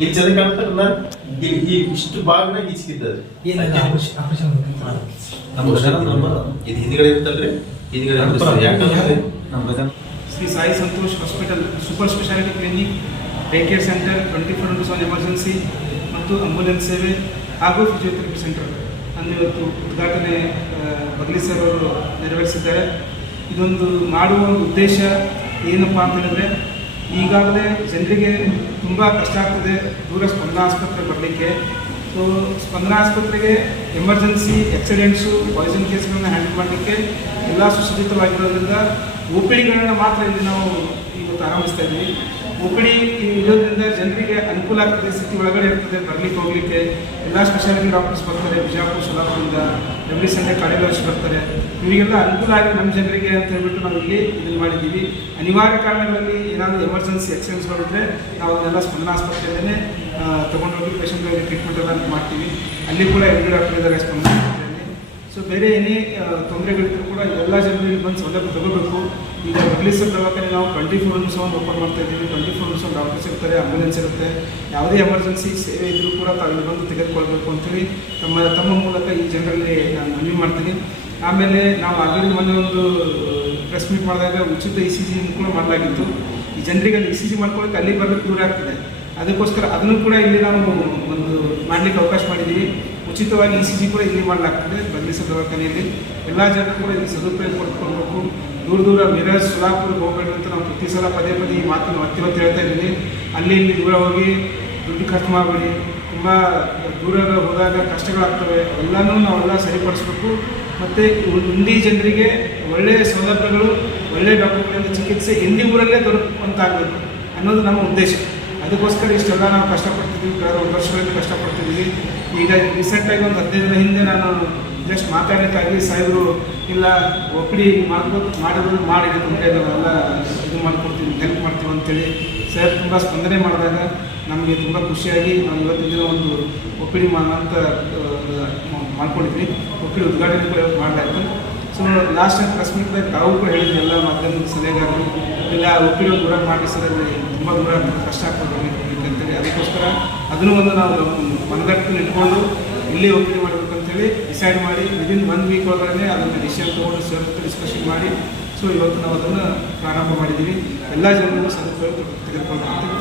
ಇಲ್ಲಿ ಚೆನ್ನಾಗಿ ಕಾಣ್ತಾರಲ್ಲ, ಈ ಇಷ್ಟು ಭಾಗನ ಈಚಿಕಿದ್ದಾರೆ. ಇದು ಹಿಂದ್ಗಡೆ ಇರುತ್ತಲ್ರಿ, ಹಿಂದ್ಗಡೆ ಯಾಕಂದ್ರೆ Shri Sai Santosh hospital super speciality clinic, day care centre, 24x7 emergency ಮತ್ತು ಆಂಬ್ಯುಲೆನ್ಸ್ ಸೇವೆ ಹಾಗೂ ಫಿಸಿಯೋಥೆರಪಿ ಸೆಂಟರ್ ಅನ್ನು ಇವತ್ತು ಉದ್ಘಾಟನೆ ಬಗ್ಲಿ ಸರ್ ಅವರು ನೆರವೇರಿಸಿದ್ದಾರೆ. ಇದೊಂದು ಮಾಡುವ ಒಂದು ಉದ್ದೇಶ ಏನಪ್ಪ ಅಂತ ಹೇಳಿದ್ರೆ, ಈಗಾಗಲೇ ಜನರಿಗೆ ತುಂಬ ಕಷ್ಟ ಆಗ್ತದೆ ದೂರ ಸ್ಪಂದನ ಆಸ್ಪತ್ರೆ ಬರಲಿಕ್ಕೆ. ಸೊ ಸ್ಪಂದನ ಆಸ್ಪತ್ರೆಗೆ ಎಮರ್ಜೆನ್ಸಿ ಆಕ್ಸಿಡೆಂಟ್ಸು, ಪಾಯ್ಸನ್ ಕೇಸ್ಗಳನ್ನು ಹ್ಯಾಂಡಲ್ ಮಾಡಲಿಕ್ಕೆ ಎಲ್ಲ ಸುಸಜ್ಜಿತವಾಗಿರೋದ್ರಿಂದ OPDಗಳನ್ನು ಮಾತ್ರ ಇಲ್ಲಿ ನಾವು ಇವತ್ತು ಆರಂಭಿಸ್ತಾ ಇದ್ದೀವಿ. OPD ಇರೋದ್ರಿಂದ ಜನರಿಗೆ ಅನುಕೂಲ ಆಗ್ತದೆ, ಸ್ಥಿತಿ ಒಳಗಡೆ ಇರ್ತದೆ, ಬರಲಿಕ್ಕೆ ಹೋಗಲಿಕ್ಕೆ. ಎಲ್ಲ ಸ್ಪೆಷಾಲಿಟಿ ಡಾಕ್ಟರ್ಸ್ ಬರ್ತಾರೆ, ಬಿಜಾಪುರ, ಸೋಲಾಪುರದಿಂದ, ಎವ್ರಿ ಸಂಡೇ ಕಾರ್ಡಿಯಾಲಜಿಸ್ಟ್ ಬರ್ತಾರೆ. ಇವರಿಗೆಲ್ಲ ಅನುಕೂಲ ಆಗಿ ನಮ್ಮ ಜನರಿಗೆ ಅಂತ ಹೇಳ್ಬಿಟ್ಟು ನಾವು ಇಲ್ಲಿ ಇದನ್ನು ಮಾಡಿದ್ದೀವಿ. ಅನಿವಾರ್ಯ ಕಾರಣಗಳಲ್ಲಿ ಏನಾದರೂ ಎಮರ್ಜೆನ್ಸಿ ಆಕ್ಸಿಡೆಂಟ್ಸ್ಗಳಿದ್ರೆ ನಾವು ಅದನ್ನೆಲ್ಲ ಸ್ಪಂದನ ಆಸ್ಪತ್ರೆಯಲ್ಲೇ ತೊಗೊಂಡೋಗಿ ಪೇಷಂಟ್ಗಳಿಗೆ ಟ್ರೀಟ್ಮೆಂಟ್ ಎಲ್ಲ ಮಾಡ್ತೀವಿ. ಅಲ್ಲಿ ಕೂಡ MD ಡಾಕ್ಟರ್ ಇದ್ದಾರೆ ಸ್ಪಂದನ ಆಸ್ಪತ್ರೆಯಲ್ಲಿ. ಸೊ ಬೇರೆ ಏನೇ ತೊಂದರೆಗಳಿದ್ರು ಕೂಡ ಎಲ್ಲ ಜನರಿಗೆ ಬಂದು ಸೌಲಭ್ಯ ತಗೋಬೇಕು. ಈಗ ಬಗ್ಲೀಸರ್ ದವಾಖಾನೆ ನಾವು 24x7 ಓಪನ್ ಮಾಡ್ತಾ ಇದ್ದೀವಿ. 24x7 ಡಾಕ್ಟರ್ಸ್ ಇರ್ತಾರೆ, ಆಂಬ್ಯುಲೆನ್ಸ್ ಇರುತ್ತೆ. ಯಾವುದೇ ಎಮರ್ಜೆನ್ಸಿ ಸೇವೆ ಇದ್ದರೂ ಕೂಡ ತಾವು ಬಂದು ತೆಗೆದುಕೊಳ್ಬೇಕು ಅಂತೇಳಿ ತಮ್ಮ ಮೂಲಕ ಈ ಜನರಲ್ಲಿ ನಾನು ಮನವಿ ಮಾಡ್ತೀನಿ. ಆಮೇಲೆ ನಾವು ಆಲ್ರೆಡಿ ಮೊನ್ನೆ ಒಂದು ಪ್ರೆಸ್ ಮೀಟ್ ಮಾಡಿದಾಗ ಉಚಿತ ECG ಕೂಡ ಮಾಡಲಾಗಿತ್ತು. ಈ ಜನರಿಗೆ ಅಲ್ಲಿ ECG ಮಾಡ್ಕೊಳ್ಳೋಕೆ ಅಲ್ಲಿ ಬರೋಕ್ಕೆ ದೂರ ಆಗ್ತದೆ. ಅದಕ್ಕೋಸ್ಕರ ಅದನ್ನು ಕೂಡ ಇಲ್ಲಿ ನಾವು ಒಂದು ಮಾಡಲಿಕ್ಕೆ ಅವಕಾಶ ಮಾಡಿದ್ದೀವಿ. ಉಚಿತವಾಗಿ ECG ಕೂಡ ಇಲ್ಲಿ ಮಾಡಲಾಗ್ತದೆ ಬಗ್ಲೀಸರ್ ದವಾಖಾನೆಯಲ್ಲಿ. ಎಲ್ಲ ಜನರು ಕೂಡ ಇಲ್ಲಿ ಸದುಪಯೋಗ ಪಡ್ಕೊಳ್ಬೇಕು. ದೂರ ಮಿರಜ್, ಸೋಲಾಪುರಕ್ಕೆ ಹೋಗಬೇಡಿ ಅಂತ ನಾವು ಪ್ರತಿ ಸಲ ಪದೇ ಈ ಮಾತನ್ನು ಒತ್ತಿ ಹೇಳ್ತಾ ಇದ್ದೀನಿ. ಅಲ್ಲಿ ಇಲ್ಲಿ ದೂರ ಹೋಗಿ ದುಡ್ಡು ಖರ್ಚು ಮಾಡಬೇಡಿ. ತುಂಬ ದೂರ ಹೋದಾಗ ಕಷ್ಟಗಳಾಗ್ತವೆ. ಎಲ್ಲನೂ ನಾವೆಲ್ಲ ಸರಿಪಡಿಸ್ಬೇಕು. ಮತ್ತು ಇಂಡಿ ಜನರಿಗೆ ಒಳ್ಳೆಯ ಸೌಲಭ್ಯಗಳು, ಒಳ್ಳೆಯ ಡಾಕ್ಟರ್ಗಳಿಂದ ಚಿಕಿತ್ಸೆ ಇಂಡಿ ಊರಲ್ಲೇ ದೊರಕುವಂತಾಗಬೇಕು ಅನ್ನೋದು ನಮ್ಮ ಉದ್ದೇಶ. ಅದಕ್ಕೋಸ್ಕರ ಇಷ್ಟೆಲ್ಲ ನಾವು ಕಷ್ಟಪಡ್ತಿದ್ದೀವಿ. ಕಳೆದ 1 ವರ್ಷಗಳಲ್ಲಿ ಕಷ್ಟಪಡ್ತಿದ್ದೀವಿ. ಈಗ ರೀಸೆಂಟಾಗಿ ಒಂದು 15 ದಿನ ಹಿಂದೆ ನಾನು ಜಸ್ಟ್ ಮಾತಾಡಲಿಕ್ಕಾಗಿ ಸಾಹೇಬರು ಇಲ್ಲ OPD ಮಾಡಿರೋದು ಮಾಡಿ ತೊಂದರೆ ನಾವೆಲ್ಲ ಇದು ಮಾಡ್ಕೊಡ್ತೀವಿ, ಹೆಲ್ಪ್ ಮಾಡ್ತೀವಿ ಅಂತೇಳಿ ಸರ್ ತುಂಬ ಸ್ಪಂದನೆ ಮಾಡಿದಾಗ ನಮಗೆ ತುಂಬ ಖುಷಿಯಾಗಿ ನಾವು ಇವತ್ತಿನ ದಿನ ಒಂದು OPD ಅಂತ ಮಾಡ್ಕೊಂಡಿದ್ವಿ. OPD ಉದ್ಘಾಟನೆ ಕೂಡ ಮಾಡಲಾಯಿತು. ಸೊ ಲಾಸ್ಟ್ ಟೈಮ್ ಪ್ರೆಸ್ ಮೀಟ್ದಾಗ ತಾವು ಕೂಡ ಹೇಳಿದ್ವಿ, ಎಲ್ಲ ಮಾಧ್ಯಮದ ಸಲಹೆಗಾರರು ಇಲ್ಲ OPD ದೂರ ಮಾಡಿ ಸರ್, ಅಲ್ಲಿ ತುಂಬ ದೂರ ಆಗ್ತದೆ, ಕಷ್ಟ ಆಗ್ತದೆ ಅಂತೇಳಿ. ಅದಕ್ಕೋಸ್ಕರ ಅದನ್ನು ಒಂದು ನಾವು ಮನದಟ್ಟು ಇಟ್ಕೊಂಡು ಇಲ್ಲಿ OPD ಮಾಡಬೇಕಂತೇಳಿ ಡಿಸೈಡ್ ಮಾಡಿ ವಿದಿನ್ 1 ವೀಕ್ ಒಳಗಡೆ ಅದನ್ನು ಡಿಸಿಷನ್ ತೊಗೊಂಡು ಸರ್ ಡಿಸ್ಕಷನ್ ಮಾಡಿ ಸೊ ಇವತ್ತು ನಾವು ಅದನ್ನು ಪ್ರಾರಂಭ ಮಾಡಿದ್ದೀವಿ. ಎಲ್ಲ ಜನರು ಸದುಪಯೋಗ ತೆಗೆದುಕೊಳ್ಬೇಕು ಅಂತ